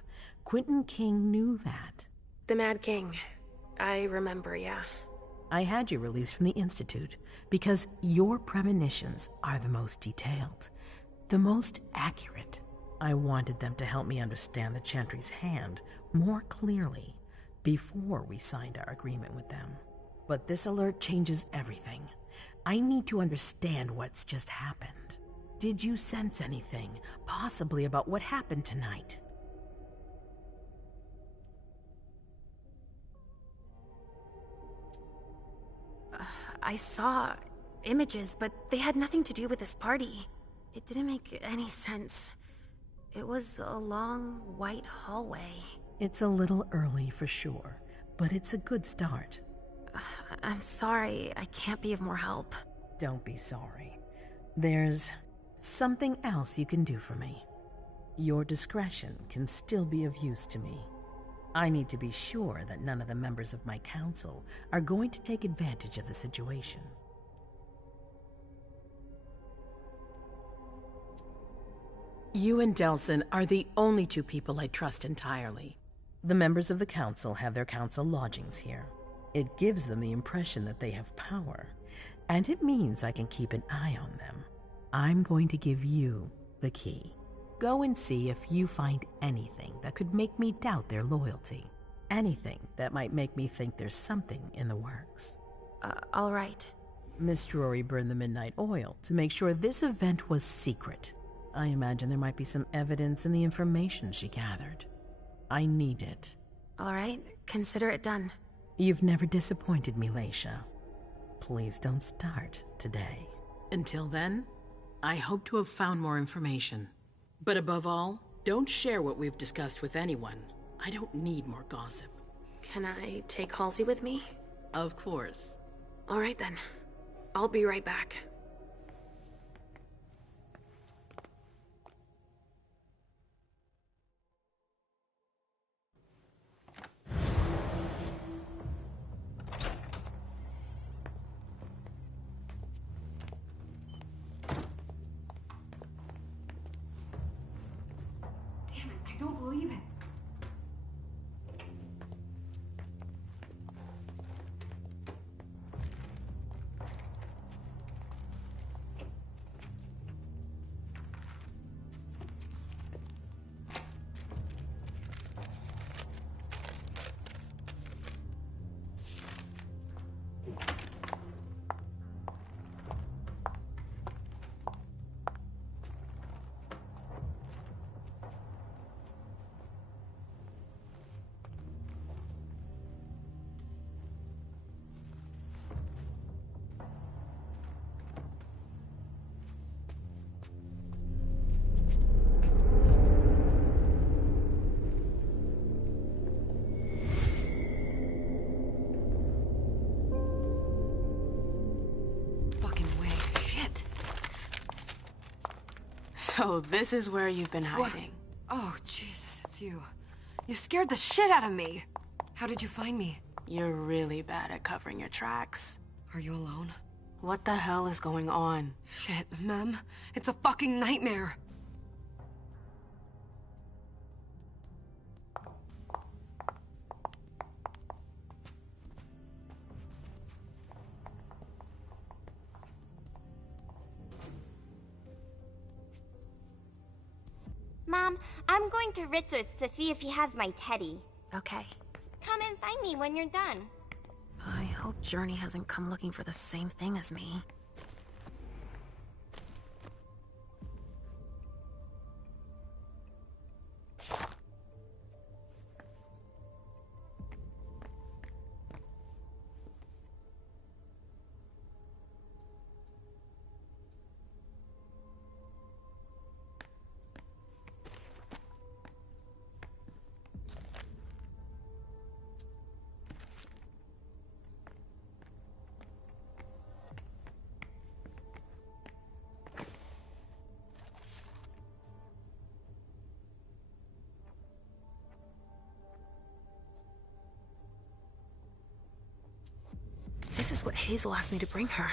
Quentin King knew that. The Mad King. I remember, yeah. I had you released from the Institute because your premonitions are the most detailed, the most accurate. I wanted them to help me understand the Chantry's hand more clearly before we signed our agreement with them. But this alert changes everything. I need to understand what's just happened. Did you sense anything, possibly about what happened tonight? I saw images, but they had nothing to do with this party. It didn't make any sense. It was a long, white hallway. It's a little early for sure, but it's a good start. I'm sorry, I can't be of more help. Don't be sorry. There's something else you can do for me. Your discretion can still be of use to me. I need to be sure that none of the members of my council are going to take advantage of the situation. You and Delsin are the only two people I trust entirely. The members of the council have their council lodgings here. It gives them the impression that they have power, and it means I can keep an eye on them. I'm going to give you the key. Go and see if you find anything that could make me doubt their loyalty. Anything that might make me think there's something in the works. All right. Miss Drury burned the midnight oil to make sure this event was secret. I imagine there might be some evidence in the information she gathered. I need it. All right, consider it done. You've never disappointed me, Leisha. Please don't start today. Until then, I hope to have found more information. But above all, don't share what we've discussed with anyone. I don't need more gossip. Can I take Halsey with me? Of course. All right then. I'll be right back. I don't believe it. So this is where you've been hiding. What? Oh, Jesus, it's you. You scared the shit out of me. How did you find me? You're really bad at covering your tracks. Are you alone? What the hell is going on? Shit, Mem. It's a fucking nightmare. Mom, I'm going to Richard's to see if he has my teddy. Okay. Come and find me when you're done. I hope Journey hasn't come looking for the same thing as me. This is what Hazel asked me to bring her.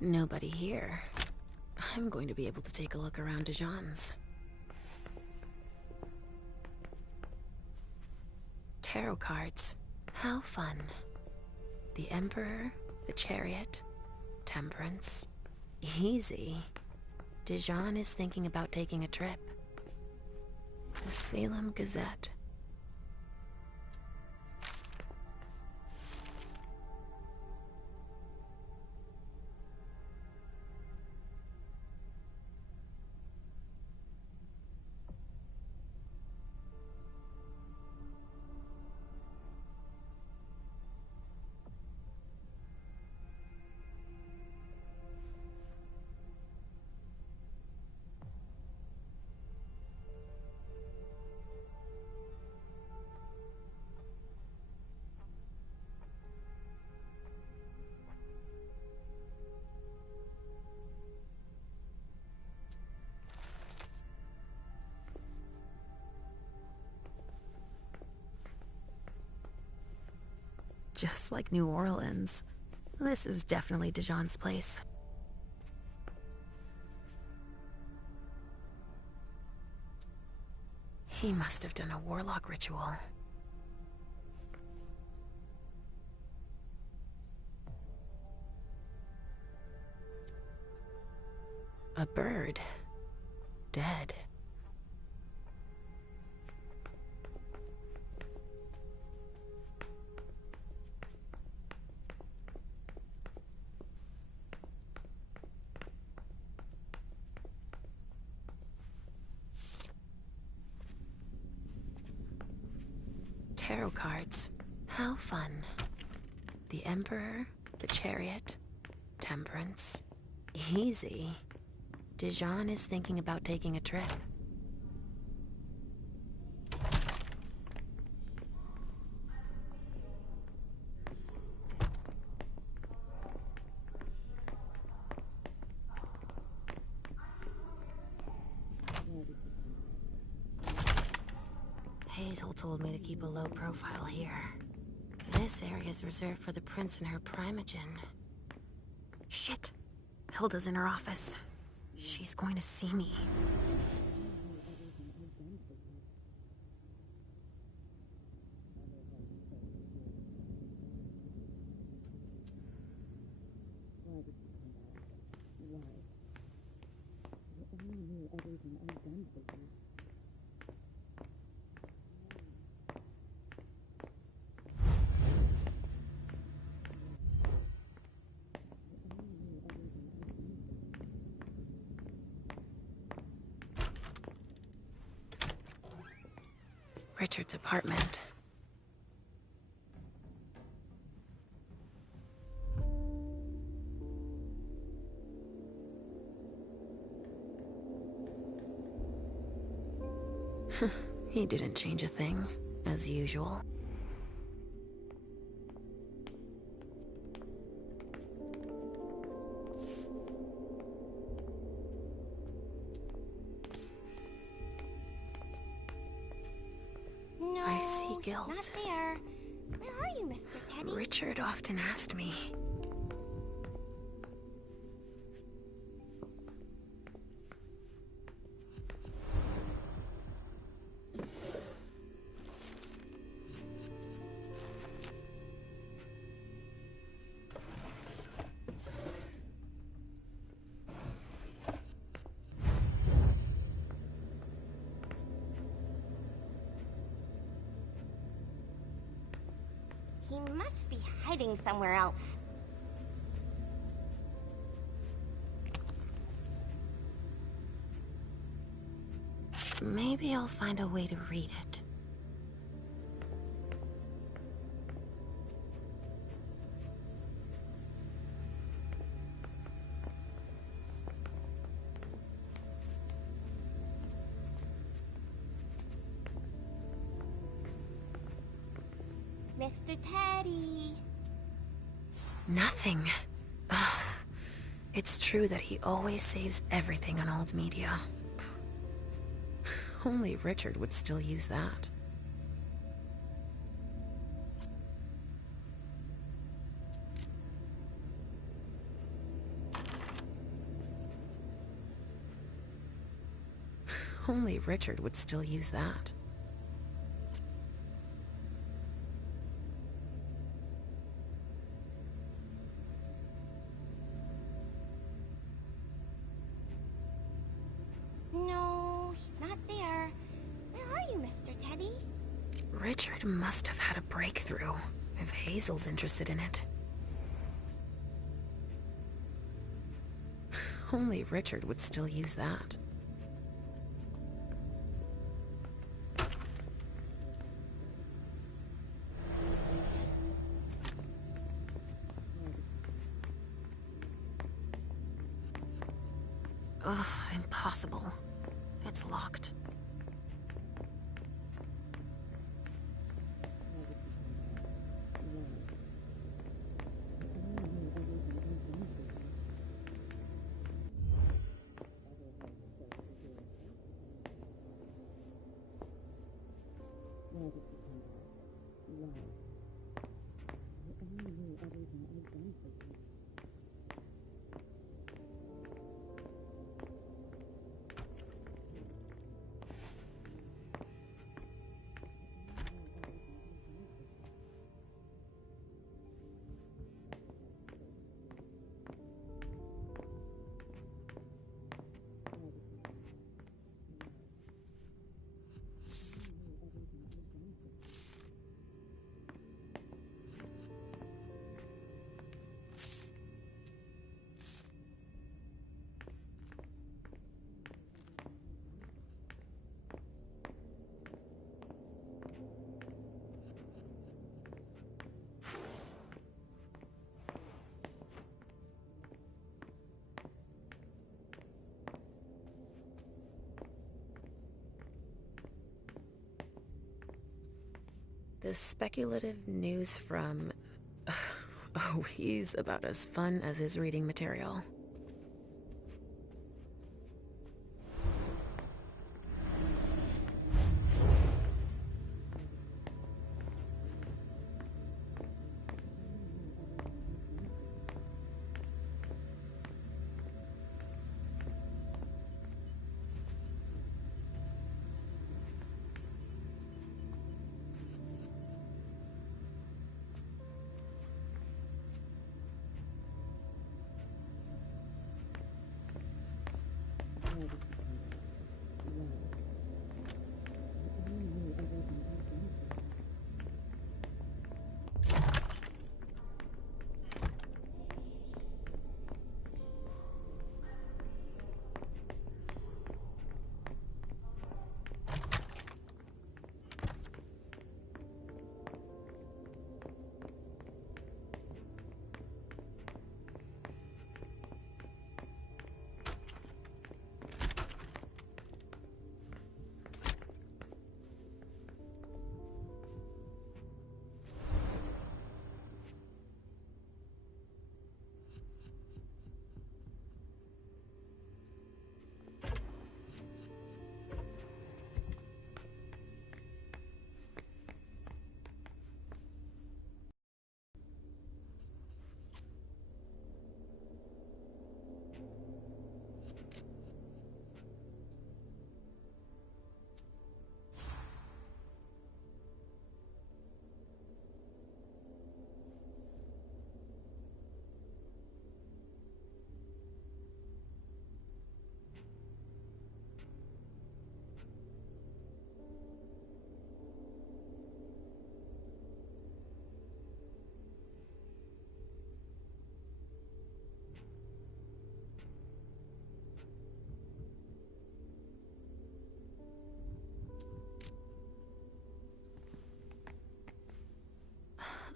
Nobody here. I'm going to be able to take a look around Dijon's. Tarot cards. How fun. The Emperor, the Chariot, Temperance. Easy. Dijon is thinking about taking a trip. The Salem Gazette. Just like New Orleans. This is definitely Dijon's place. He must have done a warlock ritual. A bird. Dead. Tarot cards. How fun. The Emperor, the Chariot, Temperance. Easy. Dijon is thinking about taking a trip. Hazel told me to keep a low profile here. This area is reserved for the prince and her primogen. Shit! Hilda's in her office. She's going to see me. Richard's apartment. He didn't change a thing, as usual. No, I see he's guilt. not there. Where are you, Mr. Teddy? Richard often asked me. He must be hiding somewhere else. Maybe I'll find a way to read it. Mr. Teddy. Nothing. Ugh. It's true that he always saves everything on old media. Only Richard would still use that. Only Richard would still use that. No, he's not there. Where are you, Mr. Teddy? Richard must have had a breakthrough, if Hazel's interested in it. Only Richard would still use that. Ugh, impossible. It's locked. The speculative news from... Oh, he's about as fun as his reading material.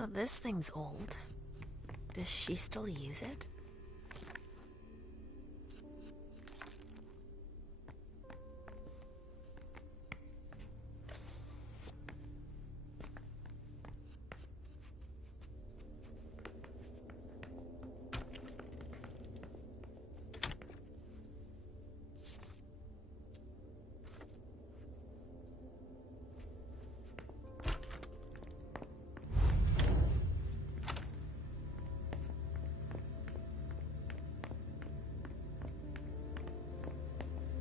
This thing's old. Does she still use it?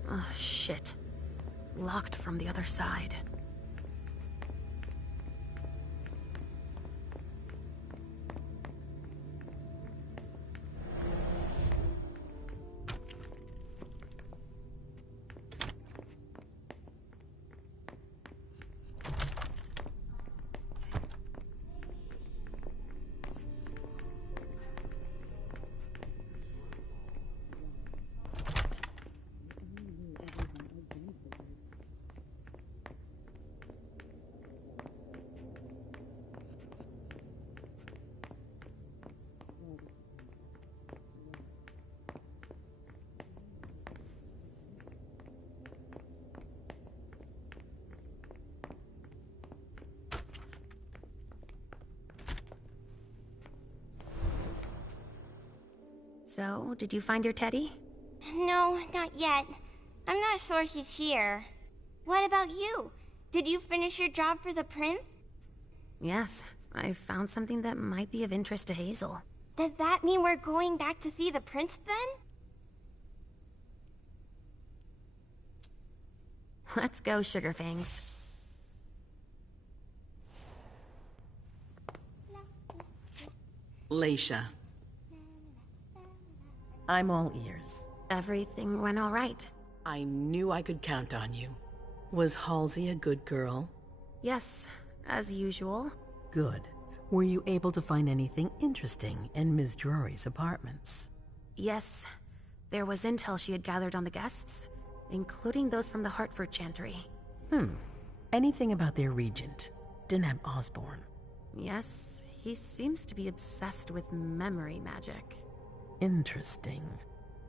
Oh, shit. Locked from the other side. So, did you find your teddy? No, not yet. I'm not sure he's here. What about you? Did you finish your job for the prince? Yes, I found something that might be of interest to Hazel. Does that mean we're going back to see the prince then? Let's go, Sugarfangs. Leisha. I'm all ears. Everything went all right. I knew I could count on you. Was Halsey a good girl? Yes, as usual. Good. Were you able to find anything interesting in Ms. Drury's apartments? Yes. There was intel she had gathered on the guests, including those from the Hartford Chantry. Anything about their regent, Deneb Osborne? Yes, he seems to be obsessed with memory magic. Interesting.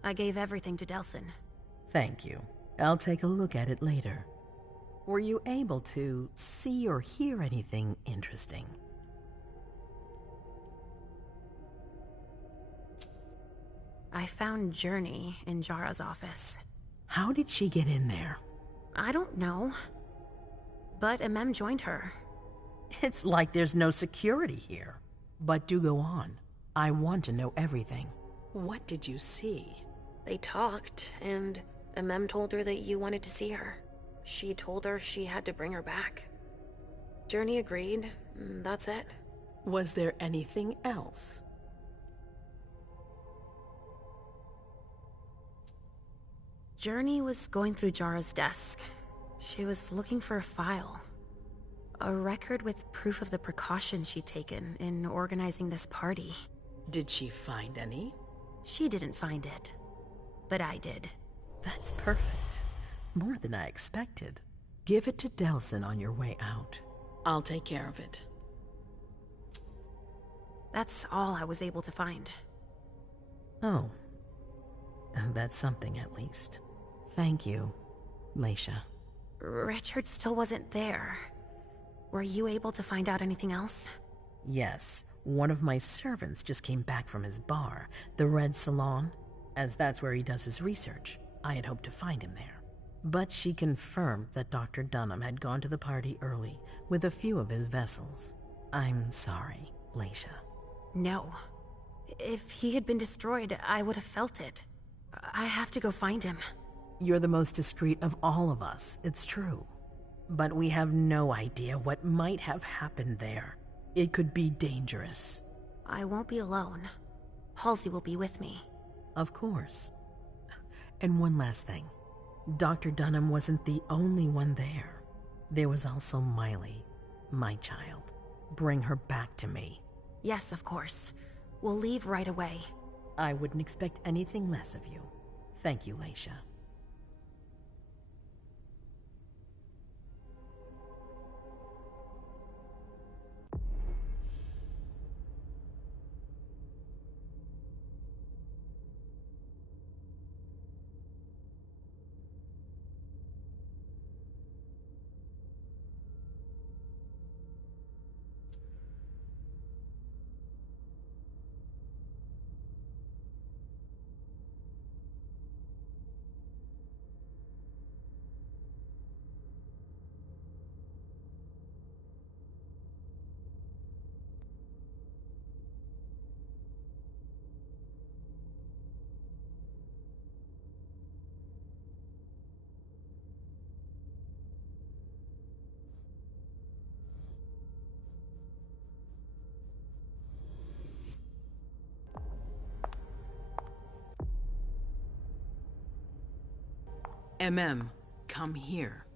I gave everything to Delsin. Thank you. I'll take a look at it later. Were you able to see or hear anything interesting? I found Journey in Jara's office. How did she get in there? I don't know. But Mem joined her. It's like there's no security here. But do go on. I want to know everything. What did you see? They talked, and Mem told her that you wanted to see her. She told her she had to bring her back. Journey agreed, and that's it. Was there anything else? Journey was going through Jara's desk. She was looking for a file. A record with proof of the precautions she'd taken in organizing this party. Did she find any? She didn't find it, but I did. That's perfect. More than I expected. Give it to Delsin on your way out. I'll take care of it. That's all I was able to find. Oh. That's something at least. Thank you, Leisha. Richard still wasn't there. Were you able to find out anything else? Yes. One of my servants just came back from his bar, the Red Salon, as that's where he does his research. I had hoped to find him there. But she confirmed that Dr. Dunham had gone to the party early with a few of his vessels. I'm sorry, Leisha. No. If he had been destroyed, I would have felt it. I have to go find him. You're the most discreet of all of us, it's true. But we have no idea what might have happened there. It could be dangerous. I won't be alone. Halsey will be with me. Of course. And one last thing. Dr. Dunham wasn't the only one there. There was also Miley, my child. Bring her back to me. Yes, of course. We'll leave right away. I wouldn't expect anything less of you. Thank you, Leisha. MM, come here.